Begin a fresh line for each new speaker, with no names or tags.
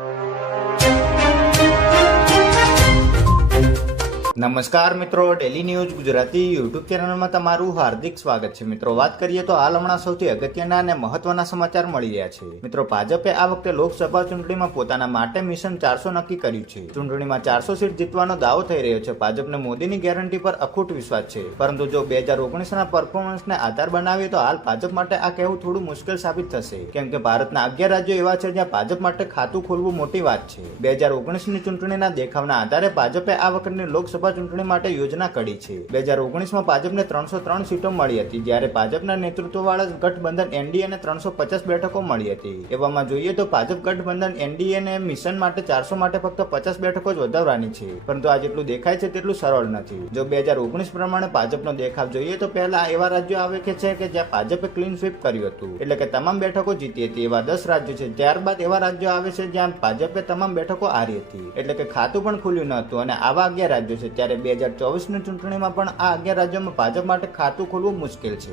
you. નમસ્કાર મિત્રો daily news Gujarati YouTube ચેનલમાં તમારું હાર્દિક સ્વાગત છે. મિત્રો, વાત કરીએ તો હાલ હમણાં સૌથી અગત્યના અને મહત્વના સમાચાર મળી રહ્યા છે. મિત્રો, ભાજપે આ વખતે લોકસભા ચૂંટણીમાં પોતાના માટે મિશન ચારસો નક્કી કર્યું છે. ચૂંટણીમાં ચારસો સીટ જીતવાનો દાવો થઈ રહ્યો છે. ભાજપને મોદીની ગેરંટી પર અખૂટ વિશ્વાસ છે. પરંતુ જો બે હજાર ઓગણીસના પરફોર્મન્સને આધાર બનાવીએ તો હાલ ભાજપ માટે આ કહેવું થોડું મુશ્કેલ સાબિત થશે. કેમ કે ભારતના અગિયાર રાજ્યો એવા છે જ્યાં ભાજપ માટે ખાતું ખોલવું મોટી વાત છે. બે હજાર ઓગણીસની ચૂંટણીના દેખાવના આધારે ભાજપે આ વખતની લોકસભા ચૂંટણી માટે યોજના ઘડી છે. બે હજાર ઓગણીસમાં ભાજપને ત્રણસો ત્રણ સીટો મળી હતી, જ્યારે ભાજપના નેતૃત્વવાળા ગઠબંધન એનડીએને ત્રણસો પચાસ બેઠકો મળી હતી. એવામાં જોઈએ તો ભાજપ ગઠબંધન એનડીએને મિશન માટે ચારસો માટે ફક્ત પચાસ બેઠકો જ વધારવાની છે. પરંતુ આ જેટલું દેખાય છે તેટલું સરળ નથી. જો બે હજાર ઓગણીસ પ્રમાણે ભાજપનો દેખાવ જોઈએ તો પહેલા એવા રાજ્યો આવે કે છે કે જ્યાં ભાજપે ક્લીન સ્વીપ કર્યું હતું. એટલે કે તમામ બેઠકો જીતી હતી એવા દસ રાજ્યો છે. ત્યારબાદ એવા રાજ્યો આવે છે જ્યાં ભાજપે તમામ બેઠકો હારી હતી. એટલે કે ખાતું પણ ખુલ્યું ન હતું અને આવા અગિયાર રાજ્યો છે ત્યારે બે હજાર ચોવીસની ચૂંટણીમાં પણ આ અગિયાર રાજ્યોમાં ભાજપ માટે ખાતું ખોલવું મુશ્કેલ છે.